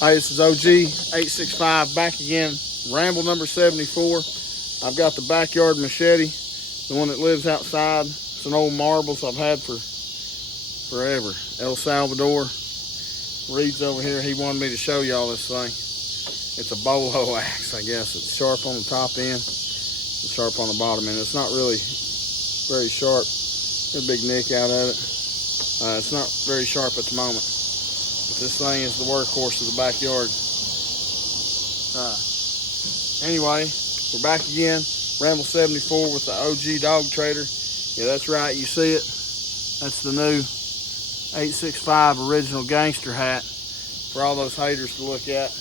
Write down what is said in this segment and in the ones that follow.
Hey, this is OG 865 back again. Ramble number 74. I've got the backyard machete, the one that lives outside. It's an old marbles I've had for forever. El Salvador. Reed's over here. He wanted me to show y'all this thing. It's a bolo axe, I guess. It's sharp on the top end and sharp on the bottom end. It's not really very sharp. Got a big nick out at it. It's not very sharp at the moment. But this thing is the workhorse of the backyard. Anyway, we're back again. Ramble 74 with the OG Dog Trader. Yeah, that's right. You see it. That's the new 865 original gangster hat for all those haters to look at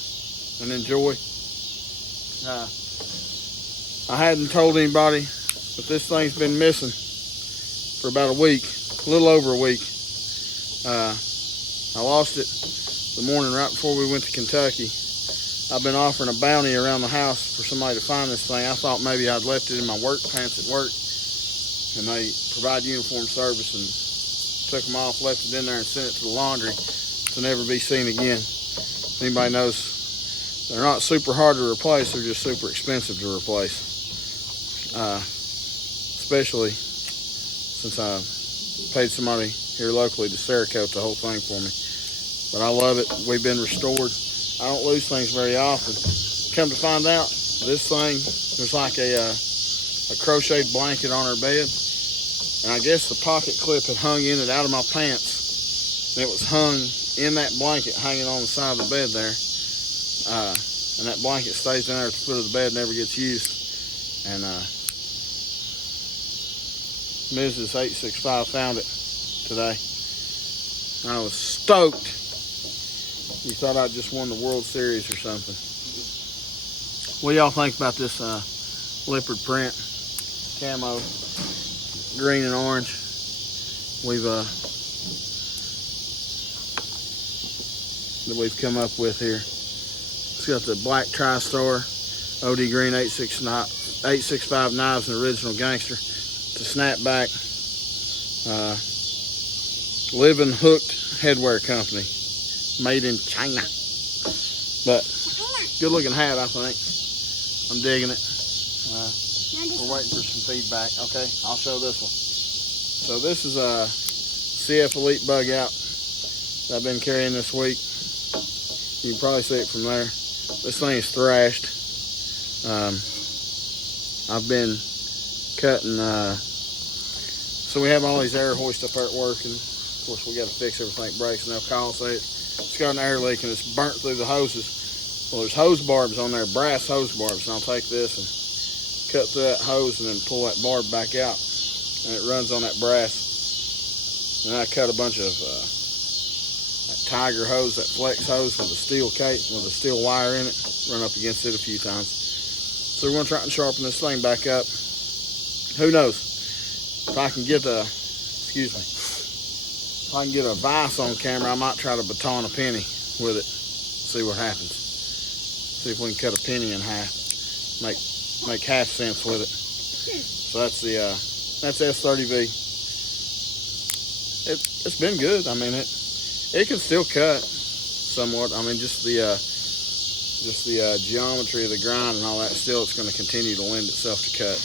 and enjoy. I hadn't told anybody, but this thing's been missing for about a week, a little over a week. I lost it the morning right before we went to Kentucky. I've been offering a bounty around the house for somebody to find this thing. I thought maybe I'd left it in my work pants at work, and they provide uniform service, and took them off, left it in there, and sent it to the laundry to never be seen again. If anybody knows, they're not super hard to replace, they're just super expensive to replace. Especially since I paid somebody here locally to Cerakote the whole thing for me. But I love it. We've been restored. I don't lose things very often. Come to find out, this thing, there's like a crocheted blanket on our bed. And I guess the pocket clip had hung in it out of my pants. And it was hung in that blanket hanging on the side of the bed there. And that blanket stays in there at the foot of the bed, never gets used. And Mrs. 865 found it today. I was stoked. You thought I just won the World Series or something. What do y'all think about this leopard print camo, green and orange? That we've come up with here. It's got the black TriStar, OD Green 865 knives and original gangster. It's a snapback. Living Hooked Headwear Company, made in China. But good looking hat, I think. I'm digging it. We're waiting for some feedback. Okay, I'll show this one. So this is a CF Elite Bugout that I've been carrying this week. You can probably see it from there. This thing is thrashed. I've been cutting, so we have all these air hoists up there at work, and of course we got to fix everything that breaks, and they'll call and say it's got an air leak and it's burnt through the hoses. Well, there's hose barbs on there, brass hose barbs, and I'll take this and cut through that hose and then pull that barb back out, and it runs on that brass. And I cut a bunch of that Tiger hose, that flex hose with a steel cape with a steel wire in it, run up against it a few times. So we're going to try and sharpen this thing back up. Who knows, if I can get a, if I can get a vise on camera, I might try to baton a penny with it. See what happens. See if we can cut a penny in half. Make half cents with it. So that's the that's S30V. It's been good. I mean it can still cut somewhat. I mean just the geometry of the grind and all that. Still, it's going to continue to lend itself to cut.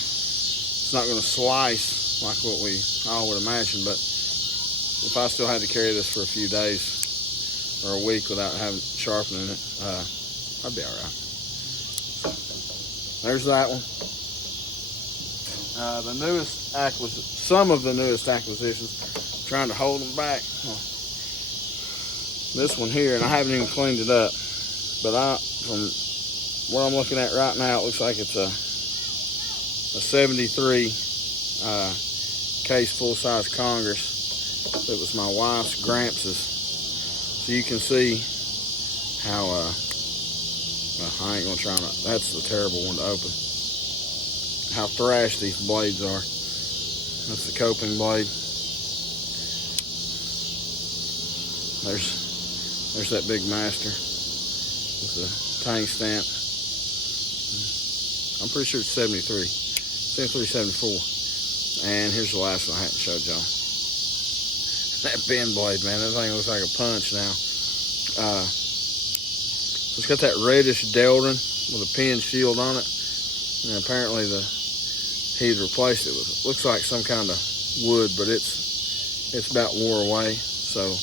It's not going to slice like what we all would imagine, but if I still had to carry this for a few days or a week without sharpening it, I'd be all right. There's that one. Some of the newest acquisitions, trying to hold them back. This one here, and I haven't even cleaned it up, but from where I'm looking at right now, it looks like it's a 73 case full-size Congress. It was my wife's, Gramps'. So you can see how, I ain't gonna try not, that's the terrible one to open. How thrashed these blades are. That's the coping blade. There's that big master with the tang stamp. I'm pretty sure it's 73, 74. And here's the last one I hadn't showed y'all. That bend blade, man, that thing looks like a punch now. it's got that reddish Delrin with a pin shield on it. And apparently he'd replaced it with, looks like some kind of wood, but it's about wore away. So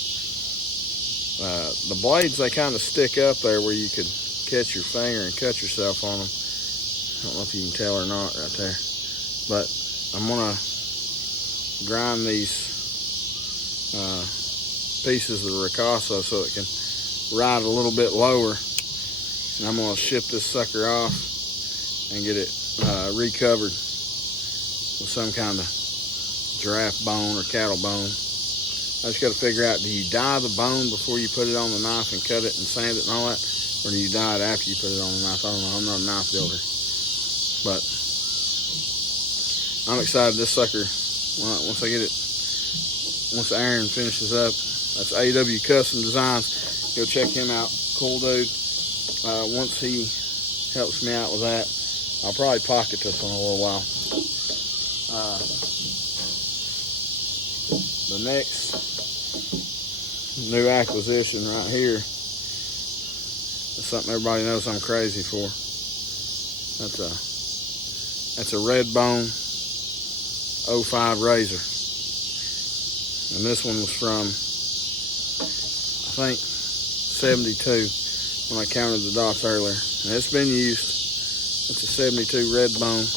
the blades, they kind of stick up there where you could catch your finger and cut yourself on them. I don't know if you can tell or not right there. But I'm going to grind these pieces of ricasso so it can ride a little bit lower. And I'm going to ship this sucker off and get it recovered with some kind of giraffe bone or cattle bone. I just got to figure out, do you dye the bone before you put it on the knife and cut it and sand it and all that? Or do you dye it after you put it on the knife? I don't know. I'm not a knife builder. But I'm excited. This sucker, once Aaron finishes up, that's AW Custom Designs. Go check him out. Cool dude. Once he helps me out with that, I'll probably pocket this one a little while. The next new acquisition right here is something everybody knows I'm crazy for. That's a red bone 05 razor. And this one was from, I think, 72 when I counted the dots earlier. And it's been used. It's a 72 red bone,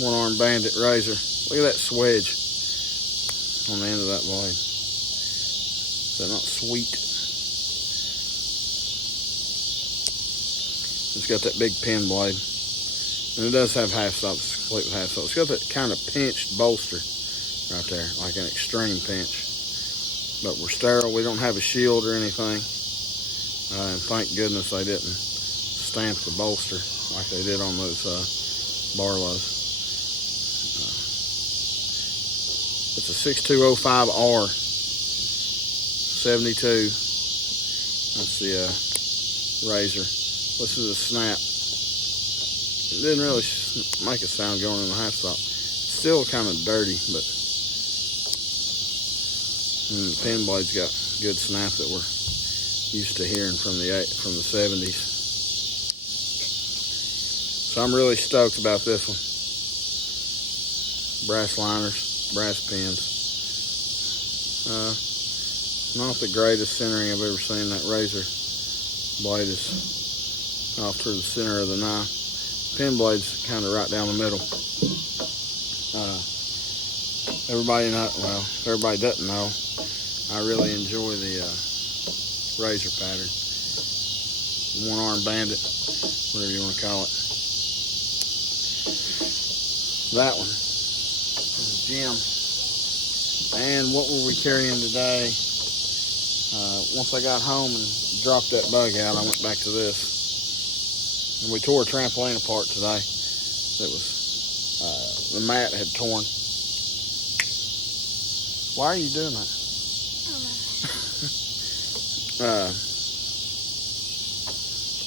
one-arm bandit razor. Look at that swedge on the end of that blade. Is that not sweet? It's got that big pin blade. And it does have half stops, it's complete with half stops. It's got that kind of pinched bolster right there, like an extreme pinch. But we're sterile, we don't have a shield or anything. And thank goodness they didn't stamp the bolster like they did on those Barlows. It's a 6205R 72. That's the razor. Listen to the snap. It didn't really make a sound going in the half stop. It's still kind of dirty, but the pin blade's got good snap that we're used to hearing from the 70s. So I'm really stoked about this one. Brass liners, brass pins. Not the greatest centering I've ever seen. That razor blade is off through the center of the knife. Pin blade's kind of right down the middle. Everybody if everybody doesn't know, I really enjoy the razor pattern. One-arm bandit, whatever you want to call it. That one is Jim. And what were we carrying today? Once I got home and dropped that bug out, I went back to this. And we tore a trampoline apart today. It was, the mat had torn. Why are you doing that?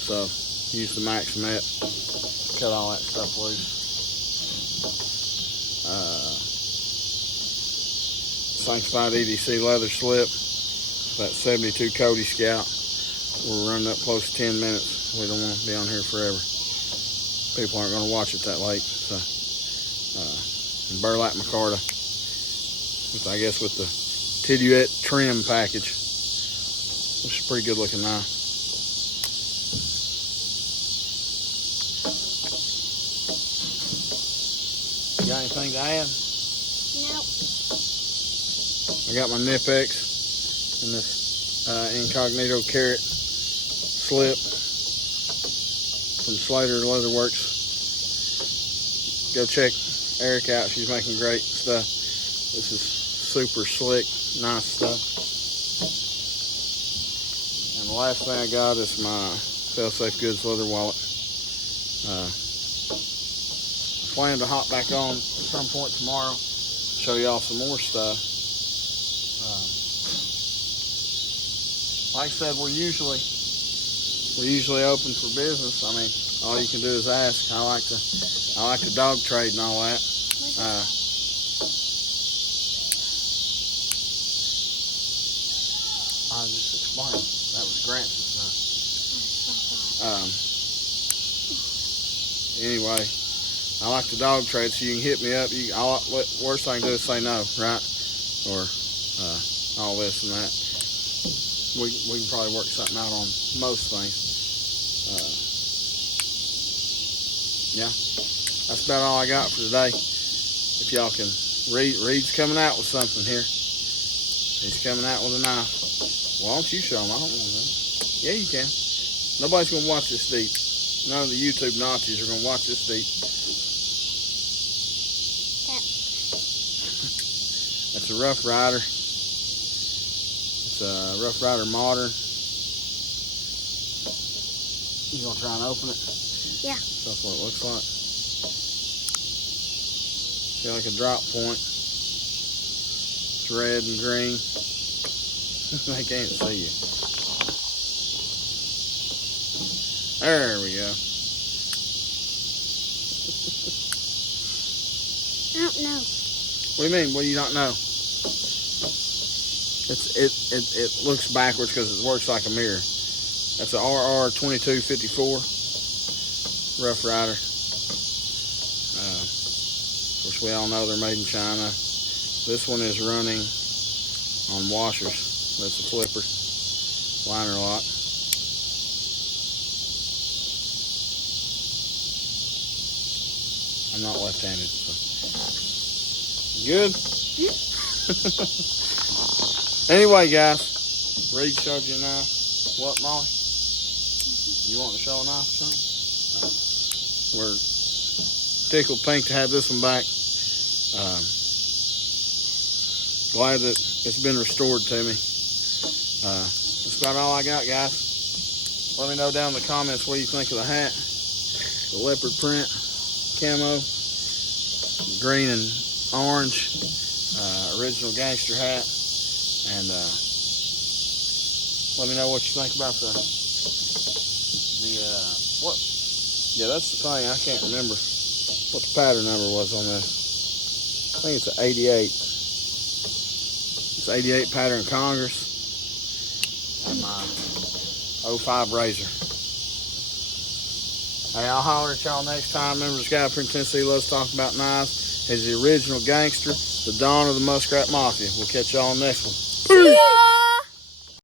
So, use the Max Met, cut all that stuff loose. Sanctified EDC leather slip, that 72 Cody Scout. We're running up close to 10 minutes. We don't want to be on here forever. People aren't going to watch it that late. So, burlap micarta, I guess with the Tiduette trim package, which is a pretty good looking knife. You got anything to add? Nope. I got my Nip-X and this Incognito Carrot slip from Slater Leatherworks. Go check Eric out. She's making great stuff. This is super slick, nice stuff. And the last thing I got is my Failsafe Goods leather wallet. I plan to hop back on at some point tomorrow, show y'all some more stuff. Like I said, we're usually open for business. I mean, all you can do is ask. I like to dog trade and all that. I just explained. That was Grant's Anyway, I like the dog trade, so you can hit me up. Worst I can do is say no, right? Or all this and that. We can probably work something out on most things. Yeah, that's about all I got for today. If y'all can, Reed's coming out with something here. He's coming out with a knife. Why don't you show him? I don't want to know. Yeah, you can. Nobody's going to watch this deep. None of the YouTube Nazis are going to watch this deep. That's a Rough Rider. It's a Rough Rider Modern. You going to try and open it? Yeah. That's what it looks like. See, like a drop point. It's red and green. They can't see you. There we go. I don't know. What do you mean? What do you not know? It looks backwards because it works like a mirror. That's a RR 2254 Rough Rider. Of course, we all know they're made in China. This one is running on washers. That's a flipper liner lock. I'm not left-handed, so. Good? Anyway, guys, Reed showed you a knife. What, Molly? You want to show a knife or something? We're tickled pink to have this one back. Glad that it's been restored to me. That's about all I got, guys. Let me know down in the comments what you think of the hat. The leopard print, camo, green and orange, original gangster hat. And let me know what you think about what? Yeah, that's the thing. I can't remember what the pattern number was on this. I think it's an 88. It's 88 pattern Congress. And my 05 Razor. Hey, I'll holler at y'all next time. Remember, this guy from Tennessee loves talking about knives. He's the original gangster, the Dawn of the Muskrat Mafia. We'll catch y'all on the next one. Peace!